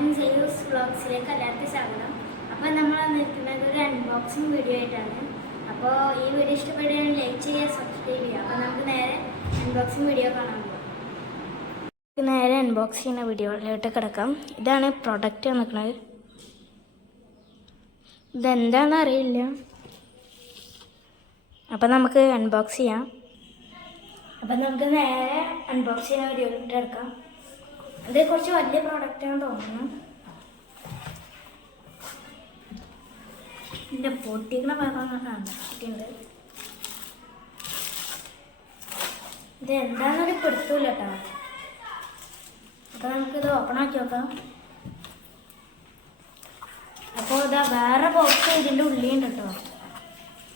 എല്ലാവർക്കും സേവ്സ് വ്ളോഗ്സിലേക്ക് എല്ലാവർക്കും സ്വാഗതം. അപ്പോൾ നമ്മൾ നിൽക്കുന്നത് ഒരു അൺബോക്സിങ് വീഡിയോ ആയിട്ടാണ്. അപ്പോൾ ഈ വീഡിയോ ഇഷ്ടപ്പെടുകയാണെങ്കിൽ ലൈക്ക് ചെയ്യുക, സബ്സ്ക്രൈബ് ചെയ്യുക. അപ്പോൾ നമുക്ക് നേരെ അൺബോക്സിങ് വീഡിയോ കാണാൻ പോകാം. നേരെ അൺബോക്സ് ചെയ്യുന്ന വീഡിയോയിലോട്ട് കിടക്കാം. ഇതാണ് പ്രൊഡക്റ്റ് നിൽക്കുന്നത്. ഇതെന്താണെന്ന് അറിയില്ല. അപ്പോൾ നമുക്ക് അൺബോക്സ് ചെയ്യാം. അപ്പം നമുക്ക് നേരെ അൺബോക്സ് ചെയ്യുന്ന വീഡിയോയിലോട്ട് കിടക്കാം. ഇത് കുറച്ച് വലിയ പ്രോഡക്റ്റാണെന്ന് തോന്നുന്നു. ഇതിൻ്റെ പൊട്ടിക്കുന്ന ഭാഗങ്ങളുണ്ട്. ഇത് എന്താണെന്നൊരു പിടുത്തൂല്ല കേട്ടോ. അപ്പോൾ നമുക്കിത് ഓപ്പൺ ആക്കി നോക്കാം. അപ്പോൾ ഇതാ വേറെ ബോക്സ് ഇതിൻ്റെ ഉള്ളിലുണ്ട് കേട്ടോ.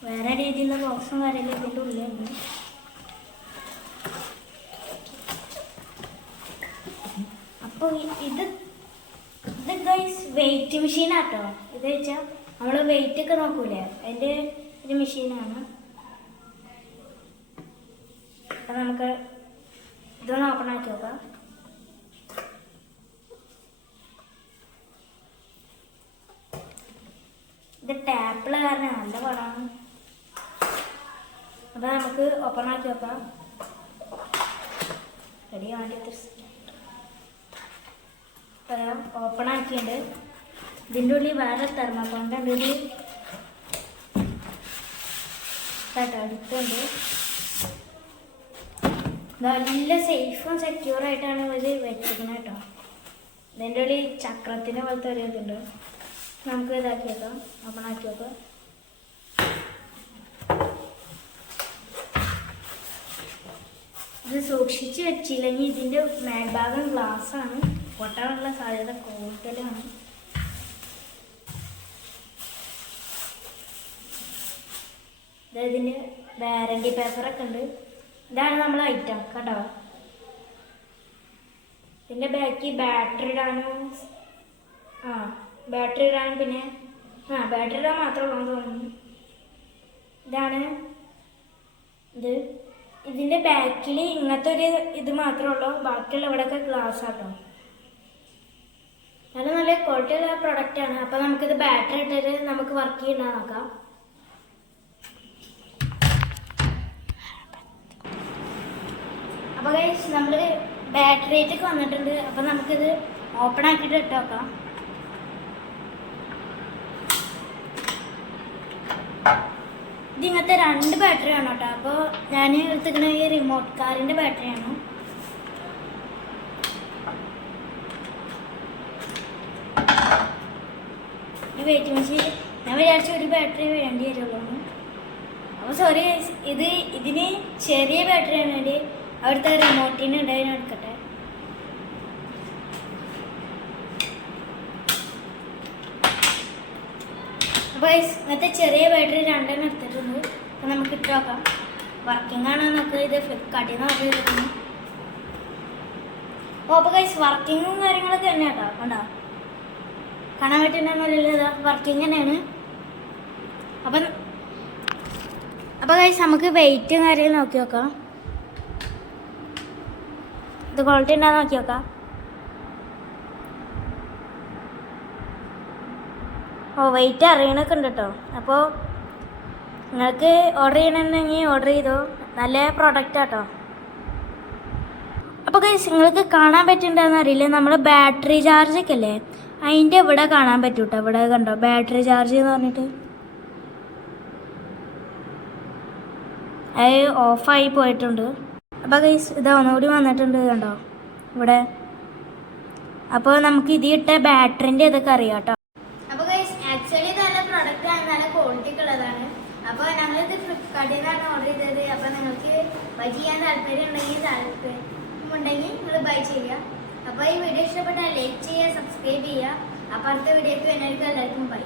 വേറെ രീതിയിലുള്ള ബോക്സും കാര്യങ്ങളും ഇതിൻ്റെ ഉള്ളിലുണ്ട്. അപ്പോൾ ഇത് ഗൈസ് വെയിറ്റ് മെഷീനാട്ടോ. ഇത് വെച്ചാൽ നമ്മൾ വെയിറ്റ് ഒക്കെ നോക്കൂലേ, അതിൻ്റെ ഒരു മെഷീനാണ്. അപ്പം നമുക്ക് ഇതൊന്ന് ഓപ്പൺ ആക്കി നോക്കാം. ഇത് ടാപ്പിള് കാരണം നല്ല പടമാണ്. അപ്പം നമുക്ക് ഓപ്പൺ ആക്കി നോക്കാം. റെഡി വേണ്ടി ഓപ്പൺ ആക്കിയിട്ട് ഇതിൻ്റെ ഉള്ളിൽ വേറെ തെർമോക്കോളിൻ്റെ ഒരു അടുത്തുണ്ട്. നല്ല സേഫും സെക്യൂറായിട്ടാണ് ഇവർ വെച്ചിരിക്കുന്നത് കേട്ടോ. ഇതിൻ്റെ ഉള്ളിൽ ചക്രത്തിൻ്റെ പോലത്തെ ഒരു ഇതുണ്ട്. നമുക്ക് ഇതാക്കി വെക്കാം, ഓപ്പൺ ആക്കി വെക്കാം. ഇത് സൂക്ഷിച്ച് വെച്ചില്ലെങ്കിൽ ഇതിൻ്റെ മേൽഭാഗം ഗ്ലാസ്സാണ്, പൊട്ടാനുള്ള സാധ്യത കൂടുതലാണ്. ഇതിന് വാറണ്ടി പേപ്പറൊക്കെ ഉണ്ട്. ഇതാണ് നമ്മൾ ഐറ്റം കേട്ടോ. പിന്നെ ബാറ്ററി ഇടാനും ബാറ്ററി ഇടാനും പിന്നെ ബാറ്ററി ഇടാൻ മാത്രമേ ഉള്ളൂ തോന്നുന്നു. ഇതാണ് ഇതിൻ്റെ ബാക്കിൽ ഇങ്ങനത്തെ ഒരു ഇത് മാത്രമേ ഉള്ളൂ. ബാക്കിയുള്ള ഇവിടെയൊക്കെ ഗ്ലാസ് ആട്ടോ. നല്ല ക്വാളിറ്റിയുള്ള പ്രൊഡക്റ്റാണ്. അപ്പോൾ നമുക്കിത് ബാറ്ററി ഇട്ടിട്ട് നമുക്ക് വർക്ക് ചെയ്യുന്ന നോക്കാം. അപ്പോൾ ഗൈസ് നമ്മൾ ബാറ്ററി ആയിട്ടൊക്കെ വന്നിട്ടുണ്ട്. അപ്പോൾ നമുക്കിത് ഓപ്പൺ ആക്കിയിട്ട് ഇട്ട് നോക്കാം. ഇത് ഇങ്ങനത്തെ 2 ബാറ്ററിയാണ് കേട്ടോ. അപ്പോൾ ഞാൻ എടുത്തിരിക്കുന്ന ഈ റിമോട്ട് കാറിൻ്റെ ബാറ്ററിയാണ്. ഈ വെയിറ്റ് മെഷീൻ ഞാൻ വിചാരിച്ച ഒരു ബാറ്ററി വേണ്ടി വരുള്ളൂ. അപ്പോൾ സോറി, ഇതിന് ചെറിയ ബാറ്ററിയാണ് വേണ്ടി. അവിടുത്തെ റിമോട്ടിന് ഉണ്ടായിരുന്നു എടുക്കട്ടെ. അപ്പോൾ ഇങ്ങനത്തെ ചെറിയ ബാറ്ററി 2 എടുത്തിട്ടുണ്ട്. അപ്പോൾ നമുക്ക് ഇട്ട് നോക്കാം. വർക്കിംഗ് ആണോ നമുക്ക് ഇത് ഫ്ലിപ്കാർട്ടിൽ നിന്ന് ഓർഡർ ചെയ്തിട്ടുണ്ട്. അപ്പോൾ ഗൈസ് വർക്കിങ്ങും കാര്യങ്ങളൊക്കെ തന്നെ കേട്ടോ. കണ്ടോ, കാണാൻ പറ്റുന്നല്ല, വർക്കിംഗ് തന്നെയാണ്. അപ്പോൾ ഗൈസ് നമുക്ക് വെയിറ്റും കാര്യങ്ങളും നോക്കി നോക്കാം. ഇത് ക്വാളിറ്റി ഉണ്ടാകുന്ന നോക്കി നോക്കാം. വെയിറ്റ് അറിയണൊക്കെ ഉണ്ട് കേട്ടോ. അപ്പോൾ നിങ്ങൾക്ക് ഓർഡർ ചെയ്യണമെന്നുണ്ടെങ്കിൽ ഓർഡർ ചെയ്തോ. നല്ല പ്രോഡക്റ്റ് ആട്ടോ. അപ്പോൾ ഗൈസ് നിങ്ങൾക്ക് കാണാൻ പറ്റുന്നുണ്ടെന്ന് അറിയില്ല, നമ്മൾ ബാറ്ററി ചാർജ് ഒക്കെ അല്ലേ, അതിൻ്റെ ഇവിടെ കാണാൻ പറ്റും കേട്ടോ. ഇവിടെ കണ്ടോ ബാറ്ററി ചാർജ് എന്ന് പറഞ്ഞിട്ട് അത് ഓഫായി പോയിട്ടുണ്ട്. അപ്പോൾ ഗൈസ് ഇതാ ഒന്നുകൂടി വന്നിട്ടുണ്ട് കണ്ടോ ഇവിടെ. അപ്പോൾ നമുക്ക് ഇതിട്ട ബാറ്ററിൻ്റെ ഇതൊക്കെ അറിയാം കേട്ടോ. അപ്പോൾ ഗൈസ് ആക്ച്വലി നല്ല പ്രൊഡക്റ്റാണ്, നല്ല ക്വാളിറ്റി ഒക്കെ ഉള്ളതാണ്. അപ്പോൾ ഞങ്ങളിത് ഫ്ലിപ്കാർട്ടിൽ നിന്നാണ് ഓർഡർ ചെയ്തത്. അപ്പോൾ നിങ്ങൾക്ക് ബൈ ചെയ്യാൻ താല്പര്യമുണ്ടെങ്കിൽ നിങ്ങൾ ബൈ ചെയ്യുക. അപ്പോൾ ഈ വീഡിയോ ഇഷ്ടപ്പെട്ടാൽ ലൈക്ക് ചെയ്യുക, സബ്സ്ക്രൈബ് ചെയ്യുക. അപ്പോൾ അടുത്ത വീഡിയോക്ക് എല്ലാവർക്കും ബൈ.